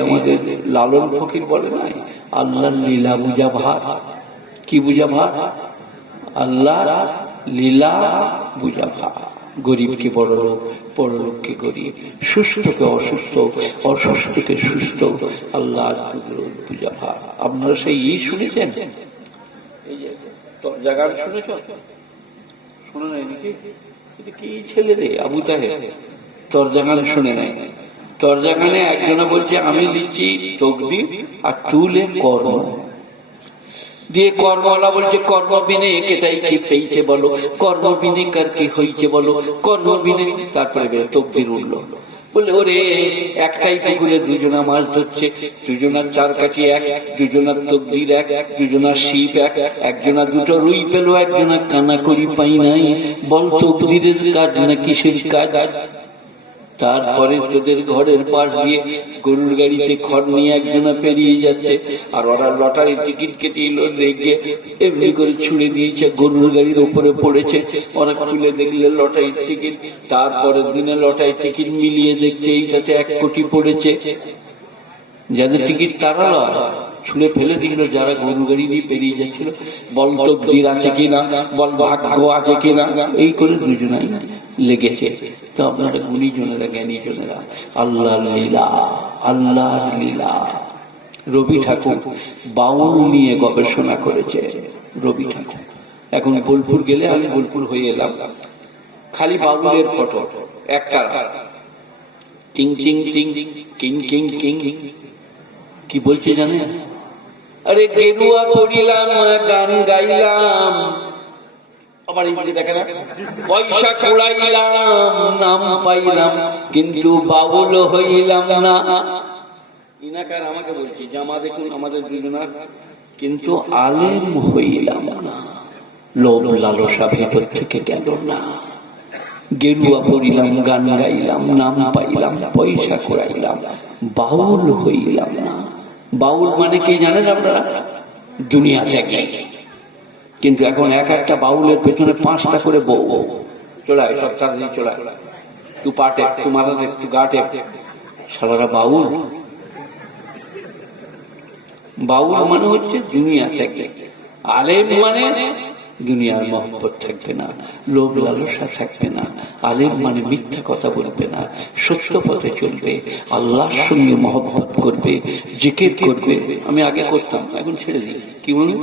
আমাদের লালন ফকির বলে নাই? আল্লাহর লীলা বুঝা ভার। কি বুঝা ভার? আল্লাহ লীলা বুঝা ভার। গরিবকে বড় লোক, বড় লোককে গরিব, সুস্থকে অসুস্থ, অসুস্থকে সুস্থ কুদরত বুঝা ভার। আপনারা সেই ই শুনেছেন? জায়গা শুনেছ? শুনে নাই নাকি? কি ছেলে রে, আবু তাহের? তোর জাগান শুনে নাই। তোর জাগানে একজনে বলছে, আমি লিখছি তকদির আর তুলে কর্ম। দিয়ে কর্মওয়ালা বলছে, কর্মবিনে একে তাই কি পেয়েছে বলো? কর্মবিনে কার কি হয়েছে বলো? কর্মবিনে তারপরে বের তকদির উঠল। বলে ওরে, একটাই পুকুরে দুজনা মাছ ধরছে। দুজনার চার কাঠি এক, দুজনার তকদির এক, দুজনার শিপ এক। একজনা দুটো রুই পেল, একজনা কানা করি পাই নাই। বল, তকদিরের কাজ না কিসের কাজ? তারপরে তোদের ঘরের পাশ দিয়ে গরুর গাড়িতে খড় নিয়ে একজনা পেরিয়ে যাচ্ছে, আর ওরা লটারির টিকিট কেটে এলো, রেগে এমনি করে ছুড়ে দিয়েছে, গরুর গাড়ির উপরে পড়েছে। ওরা খুলে দেখলে লটারির টিকিট তারপরের দিনে লটারির টিকিট মিলিয়ে দেখছে, এইটাতে এক কোটি পড়েছে। যাদের টিকিট তারা লয়, ছুঁড়ে ফেলে দিল যারা গরু গাড়ি দিয়ে পেরিয়ে যাচ্ছিল। বল তকদির আছে কিনা? বল ভাগ্য আছে কিনা? এই করে দুজনাই। লেগেছে। তো আপনারা গুণীজনেরা জ্ঞানীজনেরা আল্লাহ লীলা আল্লাহ লীলা। রবি ঠাকুর বাউল নিয়ে গবেষণা করেছে। রবি ঠাকুর। এখন বোলপুর গেলে আমি বোলপুর হয়ে এলাম। খালি বাউলের ফটো একটা টিং টিং টিং, কিং কিং কিং। কি বলছে জানেন? আরে গেরুয়া করিলাম গান গাইলাম। দেখে না পয়সা কুড়াইলাম নাম পাইলাম কিন্তু বাউল হইলাম না। ইনাকার আমাকে বলছি জামা দেখুন আমাদের দুজনার কিন্তু আলেম হইলাম না। লোভ লালসা ভেতর থেকে গেল না। গেরুয়া পড়িলাম গান গাইলাম নাম পাইলাম পয়সা করাইলাম বাউল হইলাম না। বাউল মানে কি জানেন আপনারা? দুনিয়া থেকে। কিন্তু এখন এক একটা বাউলের পেছনে পাঁচটা করে বউ। চলায় সব তাড়াতাড়ি চলায় তু পাটে তু মাথাতে তু গাটে। সালারা বাউল। বাউল মানে হচ্ছে দুনিয়া থেকে। আলেম মানে দুনিয়ার মহব্বত থাকবে না, লোভ লালসা থাকবে না, আলেম মানে মিথ্যা কথা বলবে না, সত্য পথে চলবে, আল্লাহর সঙ্গে মহব্বত করবে, জিকির করবে। আমি আগে করতাম, এখন ছেড়ে দিই। কি বলুন?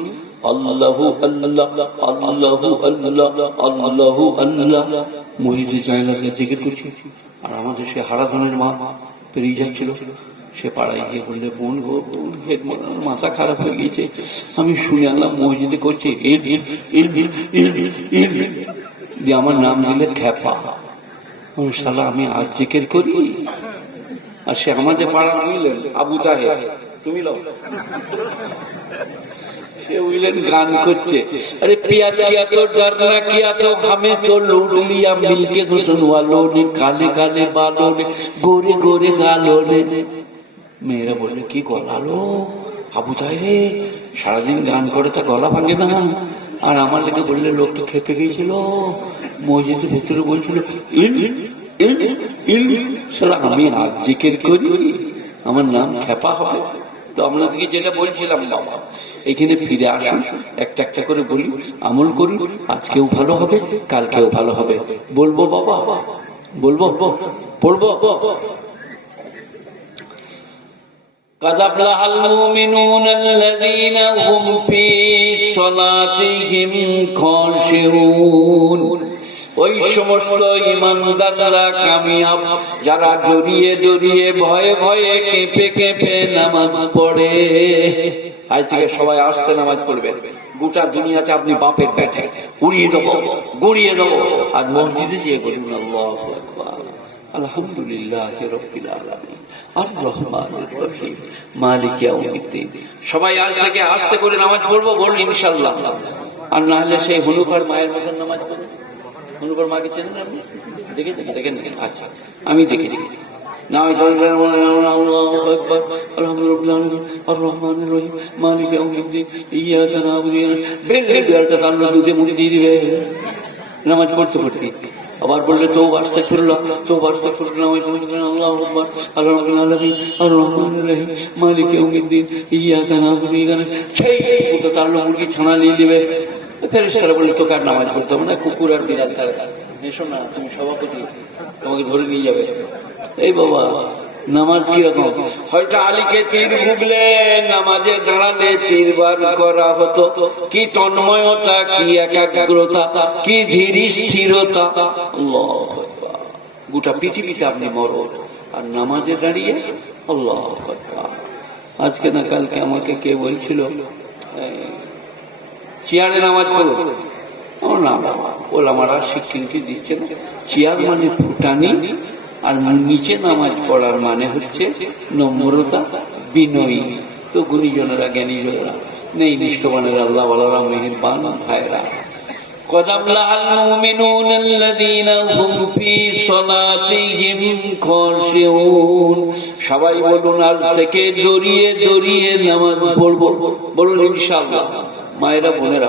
করছি। আর সে মা সে পাড়ায় বোন মাথা খারাপ হয়ে গিয়েছে। আমি শুনে আনলাম, মসজিদে করছে দিয়ে আমার নাম দিলে খ্যাপা। আমি আমি আজ জিকের করি? আর সে আমাদের পাড়া উইলেন আবু তাহে তুমি লো সে উইলেন গান করছে अरे पिया किया तो डरना किया तो हमें तो लूट लिया मिलके हुसन वालों ने काले काले बालों ने गोरे गोरे गालों ने মেয়েরা বললে কি গলালো আবু তাই রে সারাদিন গান করে তা গলা ভাঙে না আর আমার লেগে বললে লোকটা খেপে গিয়েছিল মসজিদের ভেতরে বলছিল ইল ইল ইল সালা আমি আজ জিকের করি আমার নাম খেপা হবে তো আপনাদেরকে যেটা বলছিলাম বাবা এখানে ফিরে আসুন একটা একটা করে বলি আমল করুন আজকেও ভালো হবে কালকেও ভালো হবে বলবো বাবা বলবো পড়বো قد أفلح المؤمنون الذين هم في صلاتهم خاشعون ওই সমস্ত ইমানদাররা কামিয়াব, যারা জড়িয়ে জড়িয়ে ভয়ে ভয়ে কেঁপে কেঁপে নামাজ পড়ে। আজ থেকে সবাই আসতে নামাজ পড়বেন গোটা দুনিয়াতে আপনি বাপের পেটে উড়িয়ে দেবো, গুড়িয়ে দেবো। আর মসজিদে গিয়ে বলুন, আল্লাহ আলহামদুলিল্লাহ রব্বিল আলামিন, আর রহমান রহিম সবাই আজ থেকে আস্তে করে নামাজ পড়ব বলুন, ইনশাআল্লাহ। আর না হলে সেই হনুকার মায়ের মতন নামাজ পড়ব। হনুকার মাকে চেনেন আপনি? দেখে দেখে, দেখেন আচ্ছা আমি দেখে, দেখি। মালিক দিয়ে নামাজ পড়তে পড়তে। আবার বললে তো বাস্তা করল তো বাস্তা করল আল্লাহ আকবার। আল্লাহ মালিক ছানা নিয়ে দিবে ফেরেস্তারা বললে, তোকে আর নামাজ পড়তে হবে না, কুকুর আর বিড়াল, তারা এসো না, তুমি সভাপতি, তোমাকে ধরে নিয়ে যাবে। এই বাবা, নামাজ কীরকম হয়তো আলীকে তীর ভুগলে নামাজে দাঁড়ালে তীর বার করা হতো। কি তন্ময়তা, কি একাগ্রতা, কি ধীর স্থিরতা। গোটা পৃথিবীতে আপনি মরণ আর নামাজে দাঁড়িয়ে আল্লাহ। আজকে না কালকে আমাকে কে বলছিল? চেয়ারে নামাজ পড়ো আমার নাম ওলামারা স্বীকৃতি দিচ্ছে না চেয়ার মানে ফুটানি আর নিচে নামাজ পড়ার মানে হচ্ছে নম্রতা বিনয়ী তো গুণীজনেরা জ্ঞানীজনেরা নেই নিষ্ঠবানের আল্লাহ বলারা মেহেরবান ভাইরা قد أفلح المؤمنون الذين هم في صلاتهم خاشعون সবাই বলুন আজ থেকে দড়িয়ে দড়িয়ে নামাজ পড়বো বলুন ইনশাআল্লাহ মায়েরা, বোনেরা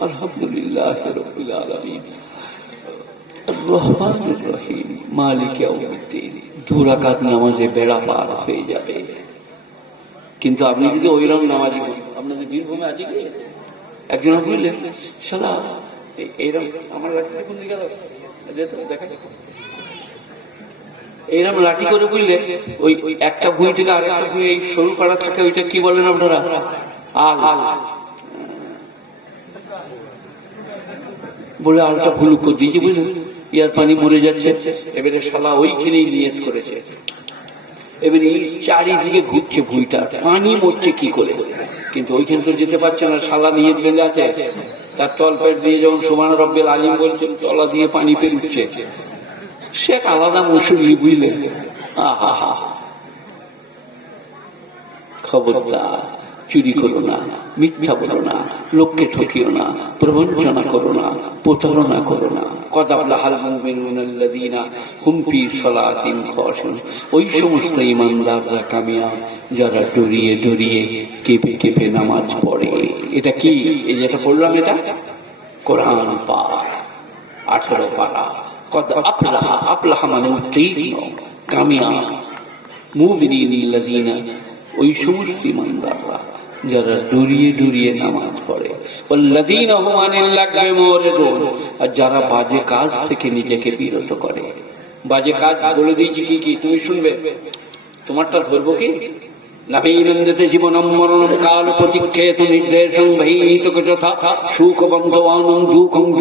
আলহামদুলিল্লাহ রবিল আলমিন। রহমান রহিম, মালিক ইয়াউমিদ্দিন। দুরাকাত নামাজে বেড়া পার হয়ে যাবে। কিন্তু আপনি যদি ওইরকম নামাজি হন আপনাদের বীরভূমে আছে কি? একজন বুঝলেন এ- এইরকম আমার কোন দিকে দেখা এইরকম লাঠি করে বুঝলে ওই একটা ভুঁই থেকে আরেকটা ভুঁই, এই সরু পাড়া থাকে, ওইটা কি বলেন আপনারা? আল। বলে আলটা ভুলুক করে দিয়েছে, বুঝলেন? ইয়ার পানি মরে যাচ্ছে, এবারে শালা ওইখানেই নিয়ত করেছে। এবারে এই চারিদিকে ঘুরছে ভুঁইটা, পানি মরছে কি করে? কিন্তু ওইখানে তো যেতে পারছে না, শালা নিয়ত বেঁধে আছে। তার তলপেট দিয়ে যখন সমান রব্বের আলিম বলছেন, তলা দিয়ে পানি পেরুচ্ছে। সে আলাদা মুসল্লি খবরদার, চুরি করো না, মিথ্যা বলো না, লোককে ঠকিও না, প্রবঞ্চনা করো না, প্রতারণা করো না। ওই সমস্ত ইমানদাররা কামিয়াব, যারা ডরিয়ে ডরিয়ে কেঁপে কেঁপে নামাজ পড়ে। এটা কি? এই যেটা পড়লাম এটা? কোরআন পাঠ, আঠারো পারা। কত আপলাহা আপলাহা মানে উত্তীর্ণ কামিয়াব মুমিনিনা ওই সমস্ত ইমানদাররা যারা ডরিয়ে ডরিয়ে নামাজ পড়ে। হুম আনিল লাগবি মুরিদুন আর যারা বাজে কাজ থেকে নিজেকে বিরত করে। বাজে কাজ বলে দিয়েছি কি কি? তুমি শুনবে। তোমারটা ধরবো কি? দুঃখং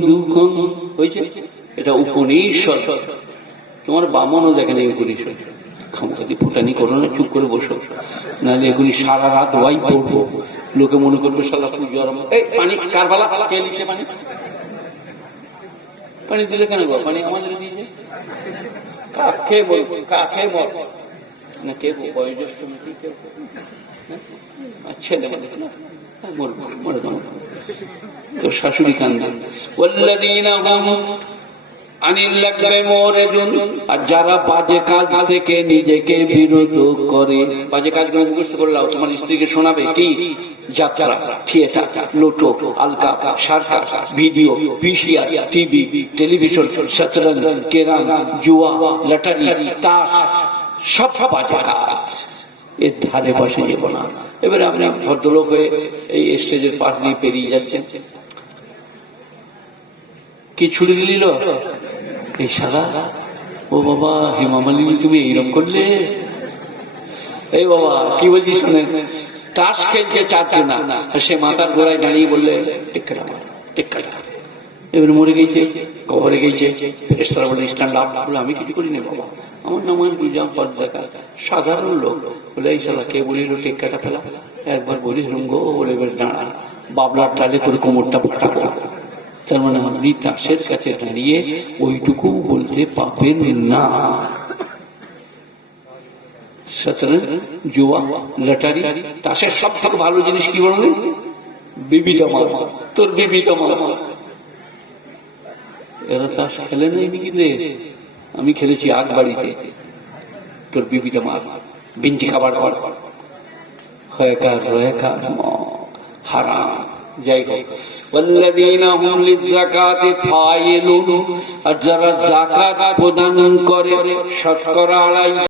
দুঃখং হয়েছে? এটা তোমার বামনও দেখেন এই উপনিষদ। ফুটানি করো না, চুপ করে বসো। নাহলে এগুলি সারা রাত ওয়াই পড়ব। লোকে মনে করবে সালা জ্বর পানি, কারবালা, কে লিখছে পানি? পানি দিলে কেন গো? পানি আমাদের দিয়েছে? কাকে বল কাকে বল? না কে বয়োজ্যেষ্ঠ নাকি কেউ হ্যাঁ? মানে না হ্যাঁ, তো শাশুড়ি কান্দেন। আর যারা বাজে কাজ থেকে নিজেকে বাজে কাজগুলো তোমার স্ত্রীকে শোনাবে কি? যাত্রা লোটো টিভি, টেলিভিশন কেরাম, জুয়া, লটারি, তাস, সব বাজে কাজ। এর ধারে বসে যাব না। এবারে আপনি ভদ্রলোক হয়ে এই স্টেজের পাশ দিয়ে পেরিয়ে যাচ্ছেন। কি ছুড়ে দিল? এই সাদা ও বাবা হেমা মালিনী তুমি এইরকম করলে? এই বাবা, কি বলছি শোনেন, তাস খেলছে চারজনা, আর সে মাথার গোড়ায় দাঁড়িয়ে বললে টিক্কা টিক্কা এবার মরে গেছে, কবরে গেছে ফেরেস্তারা বলে স্ট্যান্ড আপ বলে আমি কিছু করি না বাবা। আমার নাম আর বুঝাম পদ দেখা সাধারণ লোক। বলে এই শালা কে বলিল টেক্কাটা ফেলা? একবার বলিস, রঙ্গ বলে এবার দাঁড়া। বাবলার টালে করে কোমরটা ফাটাবো তার মানে আপনি তাসের কাছে দাঁড়িয়ে ওইটুকু বলতে পাবেন না। ভালো জিনিস কি আমি খেলেছি আগ বাড়িতে তোর বিবিটা মার বিঞ্চি খাবার রয়কার হারাম। যাই যারা